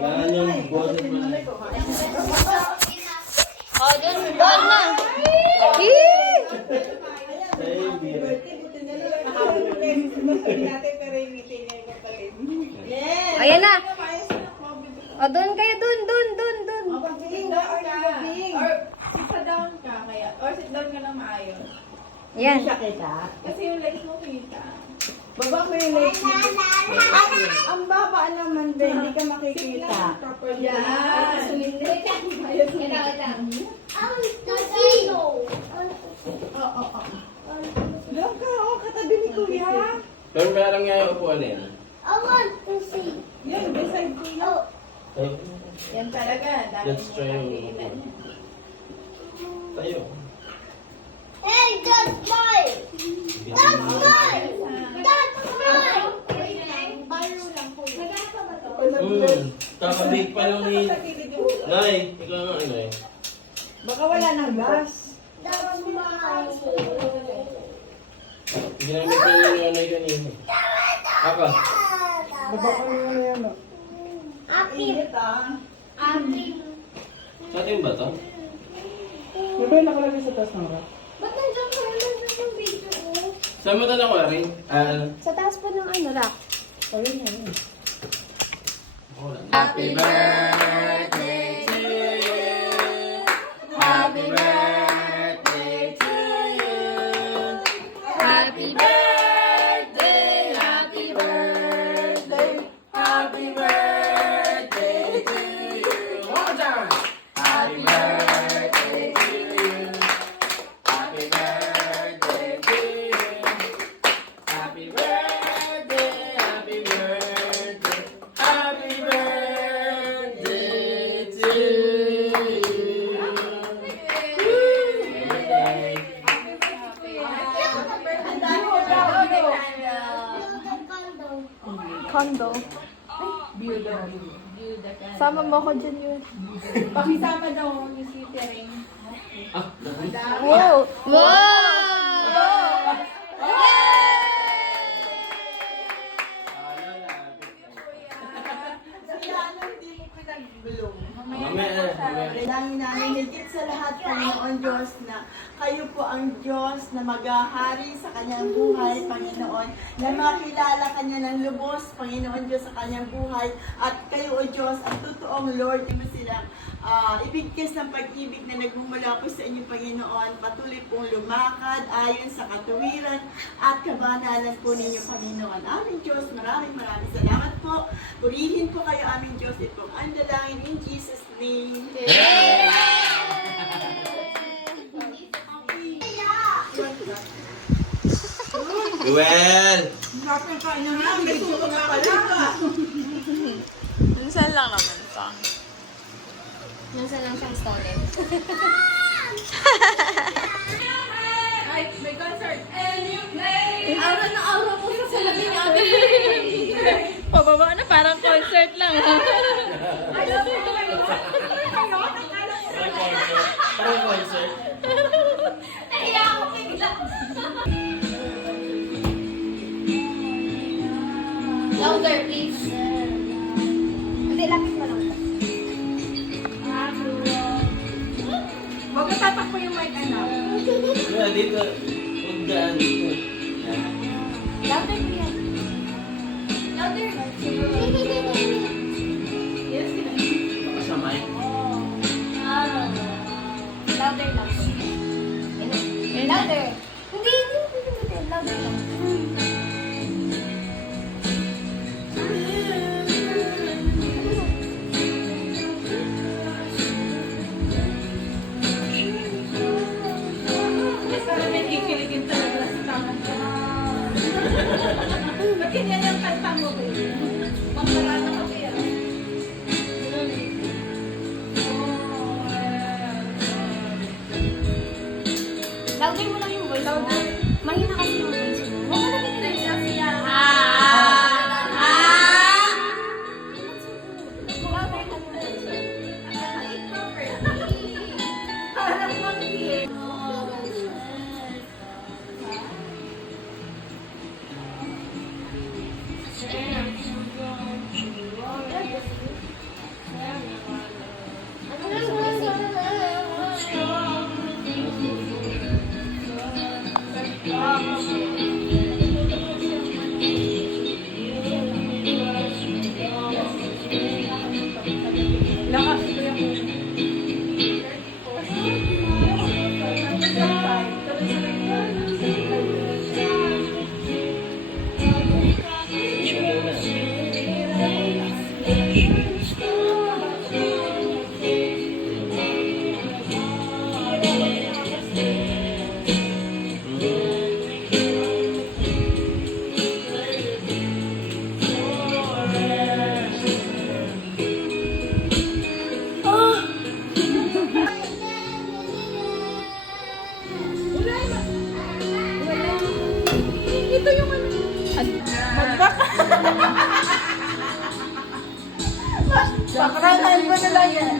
Yan yung boses mo na. Oh, doon na. Sa'yo yung beer. Ayan na. O, doon kayo, doon. Or sit down ka kaya. Or sit down ka na maayos. Yan. Kasi yung legs mo kita. Baba ko yung legs mo. Ang baba naman, Ben. Hindi ka makikita. Yan. Doon ka, katabi ni Kuya. Pero meron nga yung upuan yan. Yan, beside Kuya. Ay, Yan talaga. Dami let's mo try yung kakiinan. tayo. Hey, that's mine! That's mine! That's mine! Kakabig pa lang ni... Nay, ikaw nga ano eh. Baka wala ng gas. That's mine! Ginamit na niya yung nanay kanina. Aka. Baba ko yung yan. Apim! Apim! Sa atin ba to? Di ba yung nakalagay sa taas ng rack? Ba't nandiyan ka naman yung video ko? Saan mo tanong ko rin? Sa taas po ng ano, rack. Ayun yan. Happy birthday to you. Happy birthday to you. Happy birthday, happy birthday, happy birthday to you. One more time. Happy birthday to you. Happy birthday to you. Happy birthday, happy birthday, happy birthday to you. Birthday. Condo. Sama mo ko dyan yun. Pakisama daw ni City Ring. Wow! Wow! Mamaya. Dalangin namin higit sa lahat, Panginoon Diyos, na kayo po ang Diyos na maghahari sa kanyang buhay, Panginoon, na makilala kanya ng lubos, Panginoon Diyos, sa kanyang buhay, at kayo, O Diyos, ang totoong Lord, mo silang ibigkis ng pag-ibig na nagmumula po sa inyo, Panginoon, patuloy pong lumakad ayon sa katuwiran at kabanalan po ninyo, Panginoon. Aming Diyos, maraming salamat po. Purihin po kayo, aming Diyos, itong andalangin in Jesus' name. Well, Minsan lang naman pa. Nasaan lang siyang stolen? Ay, may concert. And you play. Aura na aura po sa salamin niya. Pababa na, parang concert lang. parang concert. Nahiya ako bigla. Louder, please. Hindi, lapit mo lang. Huwag ka tatakpo yung mic, anak. Kaya dito, huwag daan dito. Yan. Louder mo yan. Louder. Baka sa mic. Louder lang. Louder. Hindi. Louder lang. Parang nakikiligin talaga sa tamang ka. Ba't ganyan yung kanta mo, baby? Magparada ka kaya. Louder mo lang yung voice mo. Mahina kasi yung voice mo. Huwag mo na Siya. Parang monkey. Pakranan mo na lang yan.